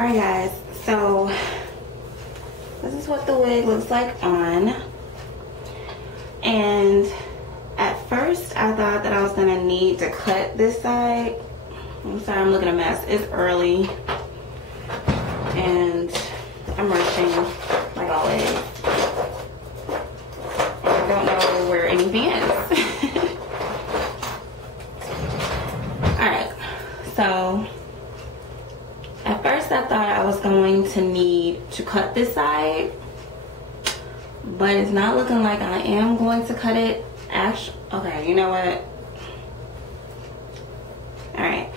Alright guys, so this is what the wig looks like on. And at first I thought that I was gonna need to cut this side. I'm sorry, I'm looking a mess. It's early and I'm rushing like always. And I don't know where anything is. Alright, so at first I thought I was going to need to cut this side, but it's not looking like I am going to cut it. Actually, okay, you know what? Alright,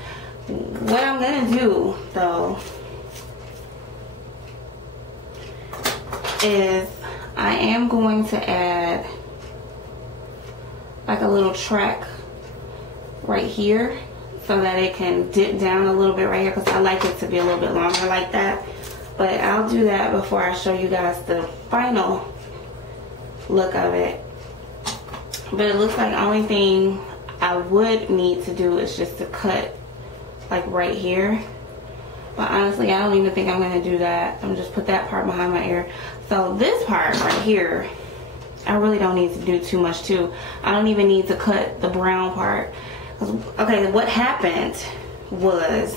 what I'm gonna do though is I am going to add like a little track right here so that it can dip down a little bit right here, because I like it to be a little bit longer like that. But I'll do that before I show you guys the final look of it. But it looks like the only thing I would need to do is just to cut like right here. But honestly, I don't even think I'm going to do that. I'm just put that part behind my ear. So this part right here, I really don't need to do too much too. I don't even need to cut the brown part. Okay, what happened was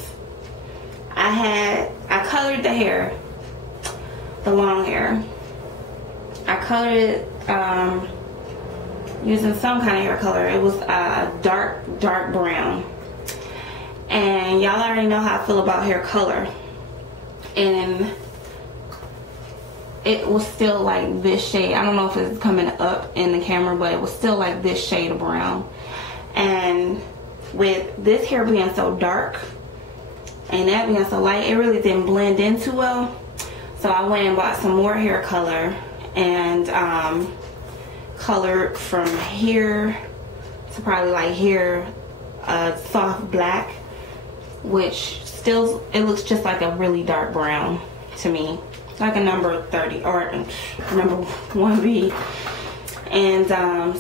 I colored the hair, the long hair. I colored it using some kind of hair color. It was dark brown. And y'all already know how I feel about hair color. And it was still like this shade. I don't know if it's coming up in the camera, but it was still like this shade of brown. And with this hair being so dark and that being so light, it really didn't blend in too well. So I went and bought some more hair color and colored from here to probably like here, soft black, which still, it looks just like a really dark brown to me, like a number 30 or number 1B. And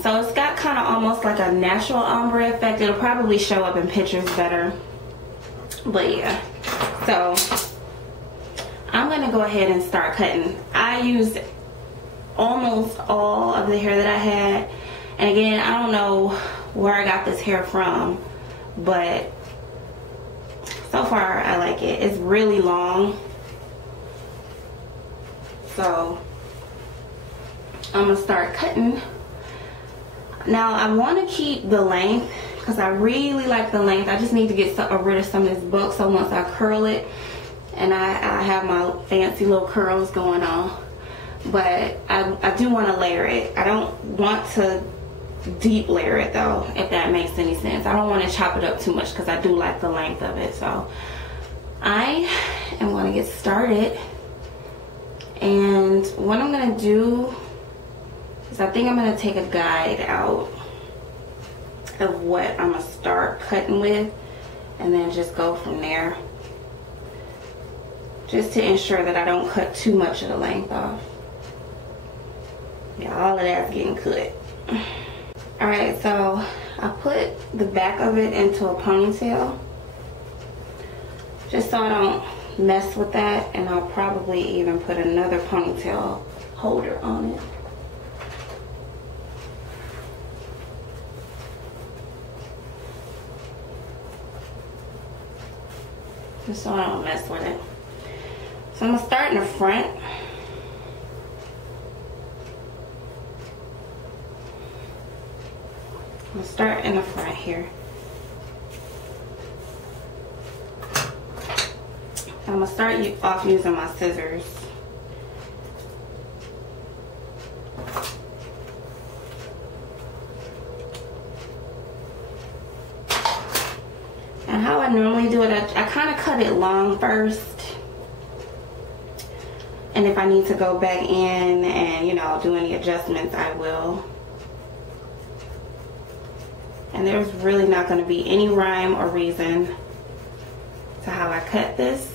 so it's got kind of almost like a natural ombre effect. It'll probably show up in pictures better, but yeah. So I'm gonna go ahead and start cutting. I used almost all of the hair that I had, and again, I don't know where I got this hair from, but so far I like it. It's really long, so I'm gonna start cutting. Now I want to keep the length because I really like the length. I just need to get rid of some of this bulk, so once I curl it, and I have my fancy little curls going on, but I do want to layer it. I don't want to deep layer it though, if that makes any sense. I don't want to chop it up too much because I do like the length of it. So I am going to get started, and what I'm going to do is I think I'm going to take a guide out of what I'm going to start cutting with, and then just go from there, just to ensure that I don't cut too much of the length off. Yeah, all of that's getting cut. Alright, so I put the back of it into a ponytail just so I don't mess with that, and I'll probably even put another ponytail holder on it. Just so I don't mess with it. So I'm going to start in the front. I'm going to start in the front here. I'm going to start off using my scissors. And how I normally do it, I kind of cut it long first. And if I need to go back in and, you know, do any adjustments, I will. And there's really not going to be any rhyme or reason to how I cut this.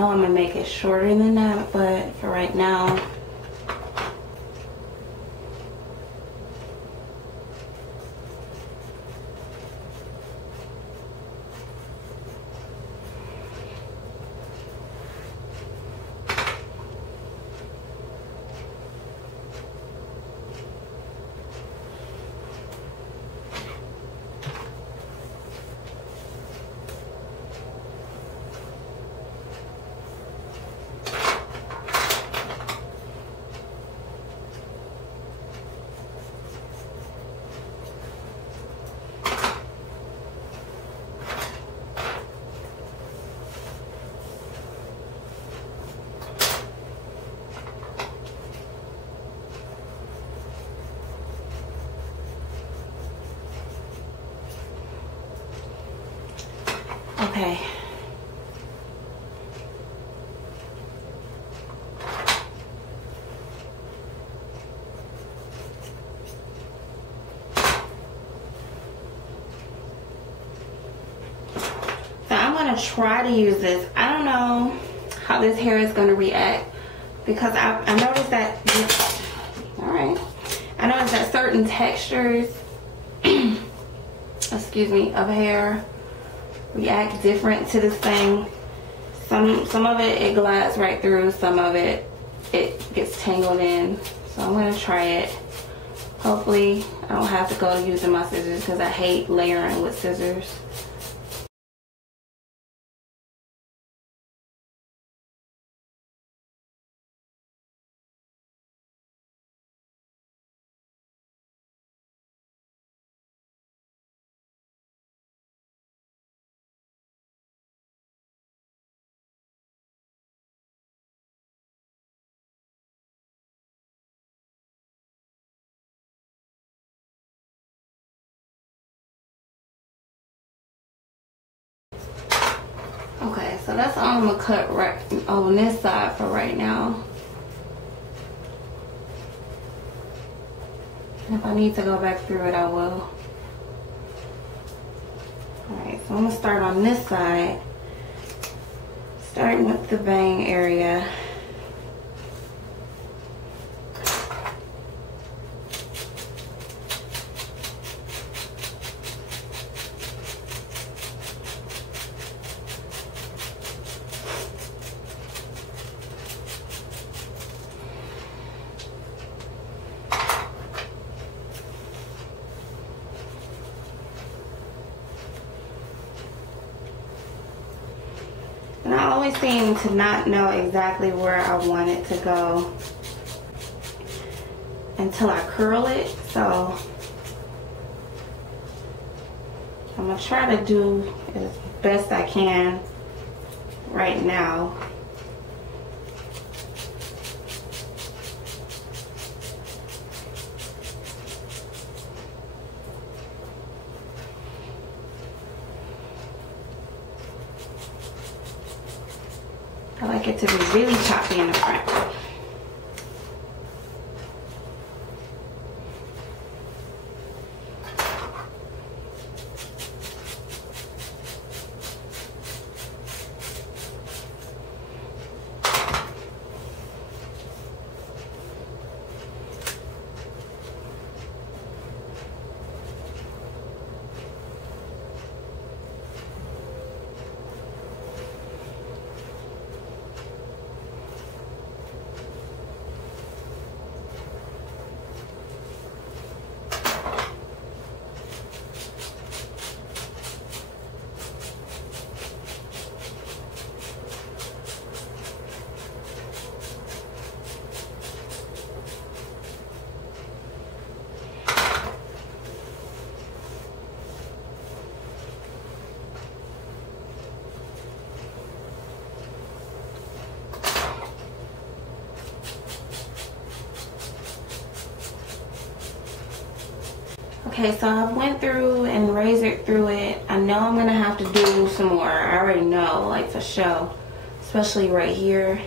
know I'm gonna make it shorter than that, but for right now, okay. So I'm gonna try to use this. I don't know how this hair is gonna react because I noticed that, all right, I noticed that certain textures, excuse me, of hair react different to this thing. Some of it glides right through, some of it gets tangled in. So I'm gonna try it. Hopefully I don't have to go using my scissors because I hate layering with scissors. Okay, so that's all I'm gonna cut right on this side for right now. And if I need to go back through it, I will. Alright, so I'm gonna start on this side, starting with the bang area. And I always seem to not know exactly where I want it to go until I curl it. So I'm gonna try to do as best I can right now. I like it to be really choppy in the front. Okay, so I went through and razored through it. I know I'm gonna have to do some more. I already know, like for sure, especially right here.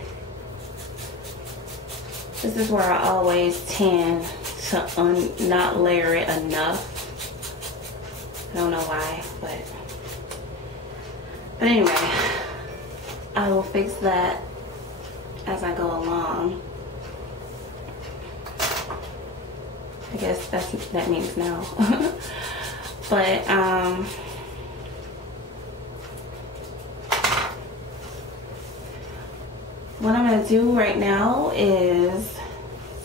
This is where I always tend to not layer it enough. I don't know why, but anyway. I will fix that as I go along. I guess that means now. But what I'm gonna do right now is,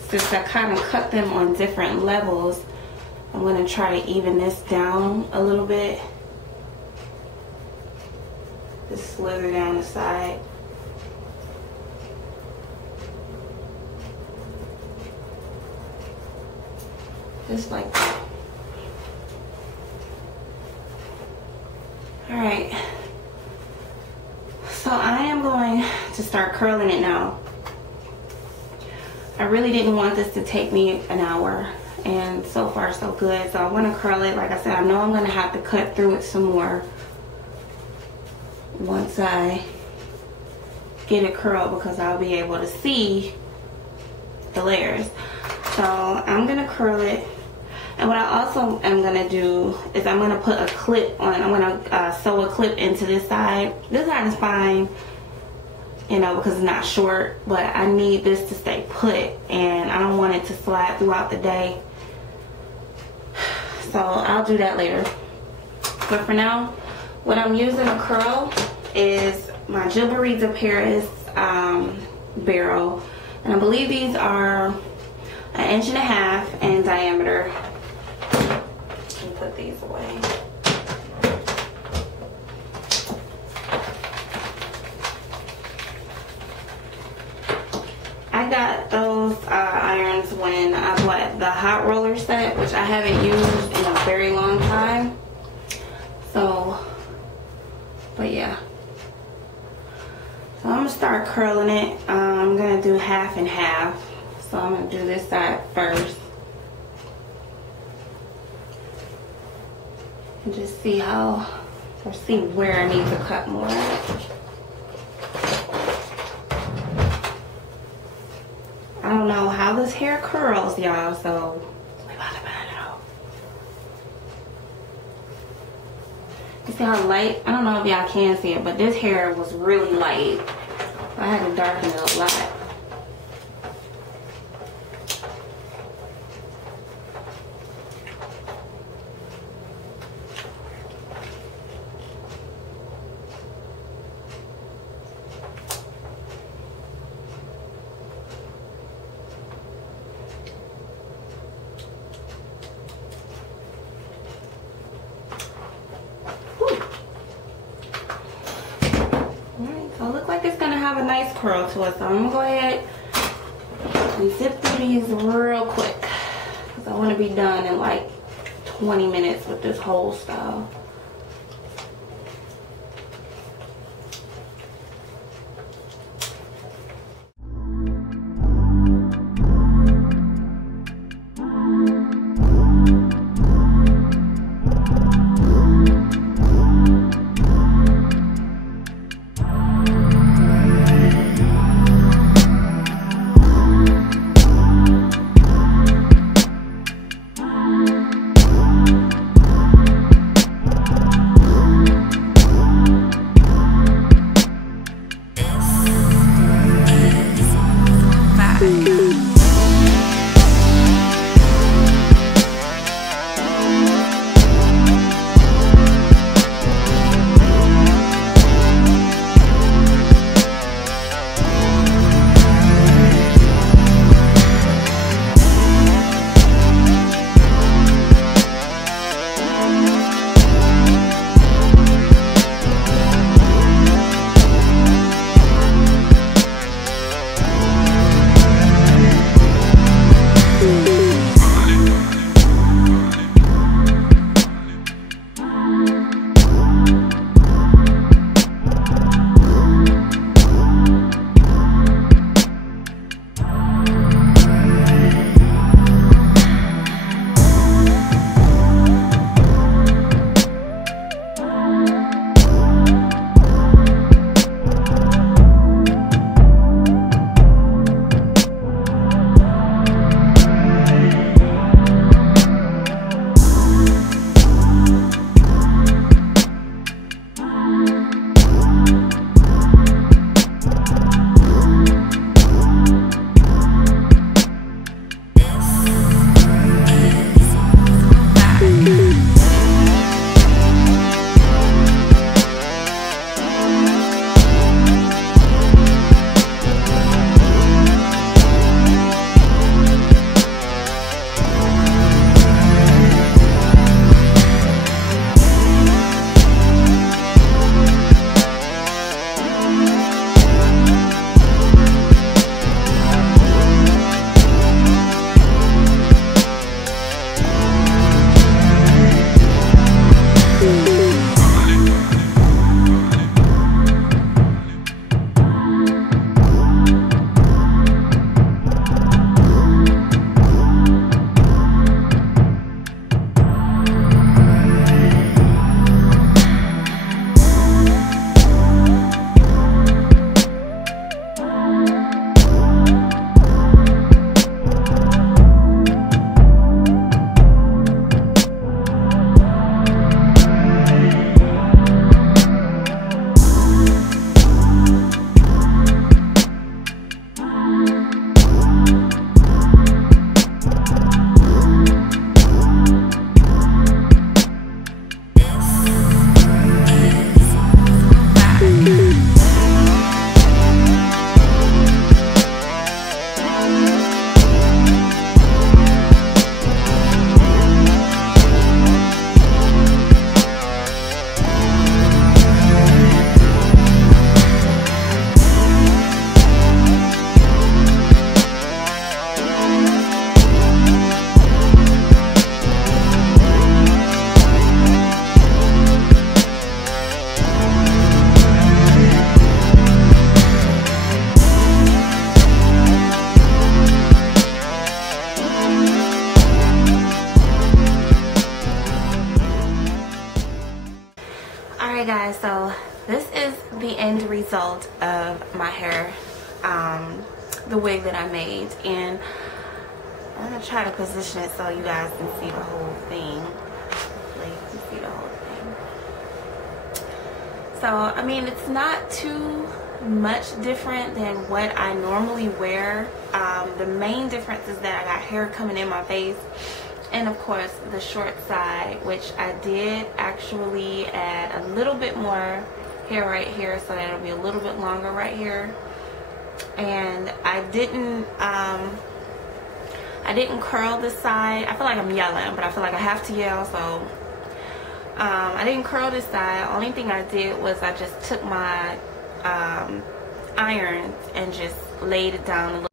since I kind of cut them on different levels, I'm gonna try to even this down a little bit. Just slither down the side. Just like that. Alright. So I am going to start curling it now. I really didn't want this to take me an hour, and so far so good. So I want to curl it. Like I said, I know I'm going to have to cut through it some more once I get it curled, because I'll be able to see the layers. So I'm going to curl it. And what I also am going to do is I'm going to put a clip on. I'm going to sew a clip into this side. This side is fine, you know, because it's not short. But I need this to stay put, and I don't want it to slide throughout the day. So I'll do that later. But for now, what I'm using to curl is my Gilbert de Paris barrel. And I believe these are 1.5 inches in diameter. Put these away. I got those irons when I bought the hot roller set, which I haven't used in a very long time. So, but yeah. So I'm gonna start curling it. I'm gonna do half and half. So I'm gonna do this side first. And just see how, or see where I need to cut more. I don't know how this hair curls, y'all, so we about to find out. You see how light? I don't know if y'all can see it, but this hair was really light. I had to darken it a lot. It's gonna have a nice curl to it, so I'm gonna go ahead and zip through these real quick, because I want to be done in like 20 minutes with this whole style. my hair, the wig that I made, and I'm gonna try to position it so you guys can see the whole thing. Hopefully you can see the whole thing. So I mean, it's not too much different than what I normally wear. The main difference is that I got hair coming in my face, and of course the short side, which I did actually add a little bit more hair right here so that it'll be a little bit longer right here. And I didn't curl this side. I feel like I'm yelling, but I feel like I have to yell, so I didn't curl this side. Only thing I did was I just took my iron and just laid it down a little.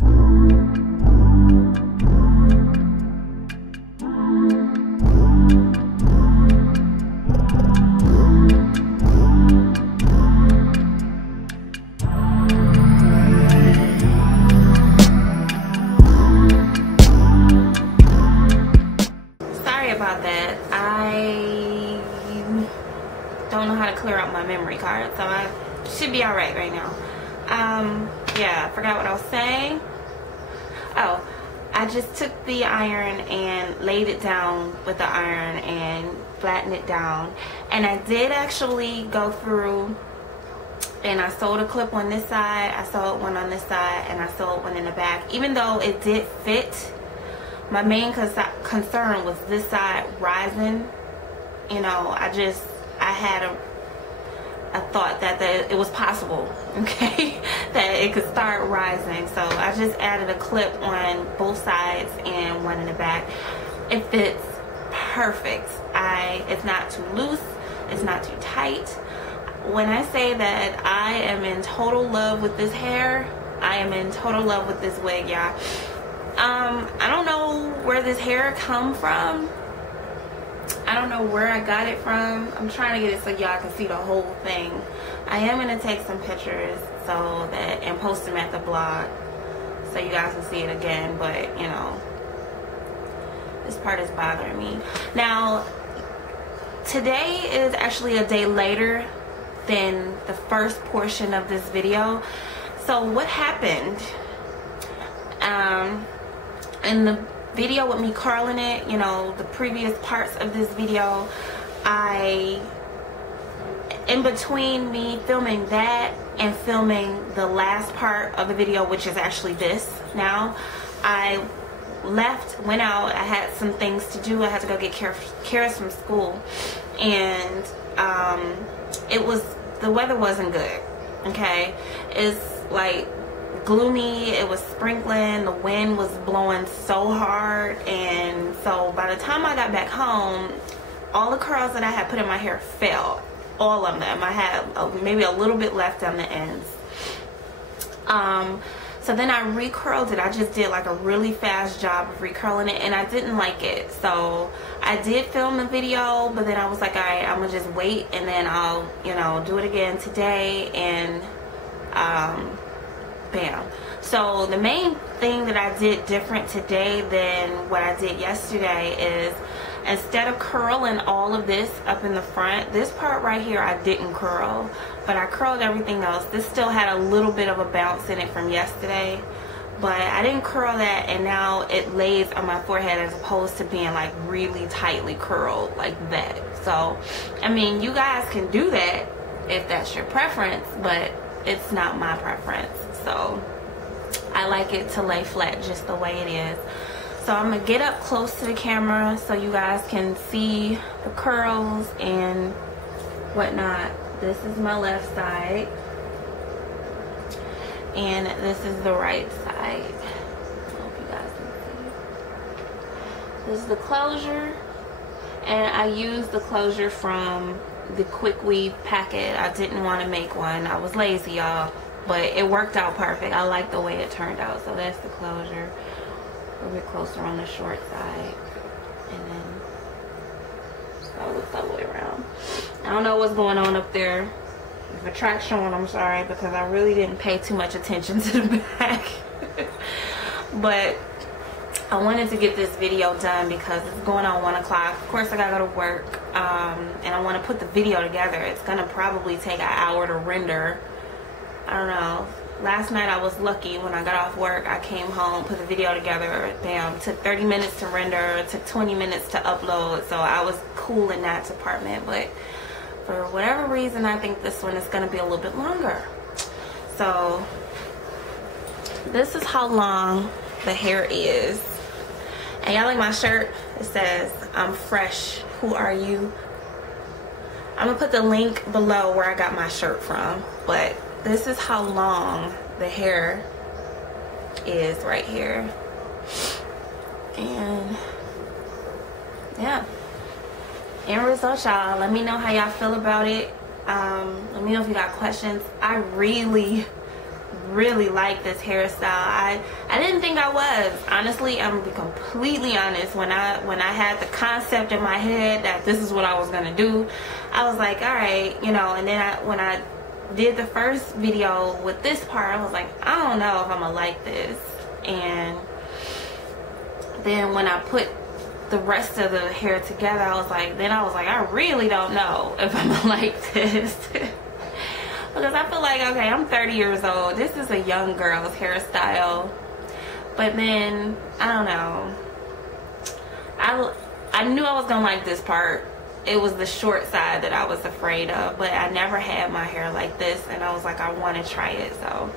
Sorry about that. I don't know how to clear out my memory card, so I should be alright right now. Yeah, I forgot what I was saying. Oh, I just took the iron and laid it down with the iron and flattened it down. And I did actually go through and I sewed a clip on this side, I sewed one on this side, and I sewed one in the back. Even though it did fit, my main concern was this side rising. You know, I had a thought that it was possible, okay, that it could start rising. So I just added a clip on both sides and one in the back. It fits perfect. It's not too loose, it's not too tight. When I say that I am in total love with this hair, I am in total love with this wig, y'all. I don't know where this hair come from. I don't know where I got it from. I'm trying to get it so y'all can see the whole thing. I am going to take some pictures and post them at the blog so you guys can see it again, but you know, this part is bothering me. Now, today is actually a day later than the first portion of this video. So what happened in the video with me curling it, you know, the previous parts of this video, in between me filming that and filming the last part of the video, which is actually this now, I went out, I had some things to do, I had to go get Karis from school, and the weather wasn't good, okay? It's like gloomy, it was sprinkling, the wind was blowing so hard, and so by the time I got back home, all the curls that I had put in my hair fell, all of them. I had maybe a little bit left on the ends. So then I recurled it. I just did like a really fast job of recurling it, and I didn't like it. So I did film the video, but then I was like, all right, I'm gonna just wait, and then I'll, you know, do it again today, and bam. So the main thing that I did different today than what I did yesterday is, instead of curling all of this up in the front, this part right here I didn't curl, but I curled everything else. This still had a little bit of a bounce in it from yesterday, but I didn't curl that, and now it lays on my forehead as opposed to being like really tightly curled like that. So I mean, you guys can do that if that's your preference, but it's not my preference. So I like it to lay flat just the way it is. So I'm gonna get up close to the camera so you guys can see the curls and whatnot. This is my left side, and this is the right side. I hope you guys can see. This is the closure, and I used the closure from the quick weave packet. I didn't want to make one. I was lazy, y'all, but it worked out perfect. I like the way it turned out. So that's the closure. A little bit closer on the short side, and then so it looks all the way around. I don't know what's going on up there. If a track's showing, I'm sorry, because I really didn't pay too much attention to the back. But I wanted to get this video done because it's going on 1 o'clock. Of course, I gotta go to work, and I want to put the video together. It's gonna probably take an hour to render. I don't know, last night I was lucky. When I got off work, I came home, put the video together. Bam, took 30 minutes to render, took 20 minutes to upload. So I was cool in that department. But for whatever reason, I think this one is going to be a little bit longer. So this is how long the hair is. And y'all like my shirt? It says, "I'm fresh. Who are you?" I'm gonna put the link below where I got my shirt from. But this is how long the hair is right here. And yeah, end result, y'all. Let me know how y'all feel about it. Let me know if you got questions. I really like this hairstyle. I didn't think I was. Honestly, I'm gonna be completely honest. When I had the concept in my head that this is what I was gonna do, I was like, all right, you know. And then when I did the first video with this part, I was like, I don't know if I'm gonna like this. And then when I put the rest of the hair together, I was like, I really don't know if I'm gonna like this. Because I feel like, okay, I'm 30 years old. This is a young girl's hairstyle. But then, I don't know. I knew I was gonna like this part. It was the short side that I was afraid of. But I never had my hair like this. And I was like, I want to try it. So,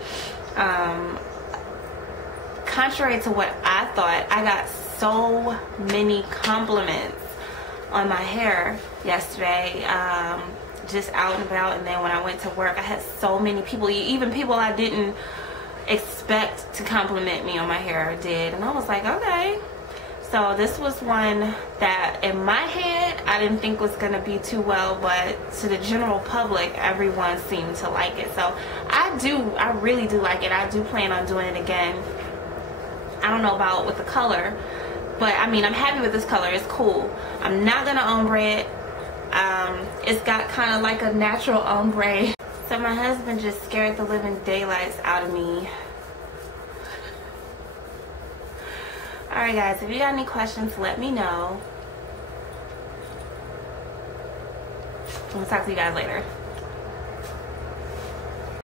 contrary to what I thought, I got so many compliments on my hair yesterday. Just out and about. And then when I went to work, I had so many people, even people I didn't expect to compliment me on my hair did. And I was like, okay. So this was one that in my head I didn't think was gonna be too well, but to the general public, everyone seemed to like it. So I really do like it. I do plan on doing it again. I don't know about with the color, but I mean, I'm happy with this color. It's cool. I'm not gonna ombre it. It's got kind of like a natural ombre. So my husband just scared the living daylights out of me. Alright guys, if you got any questions, let me know. I'll talk to you guys later.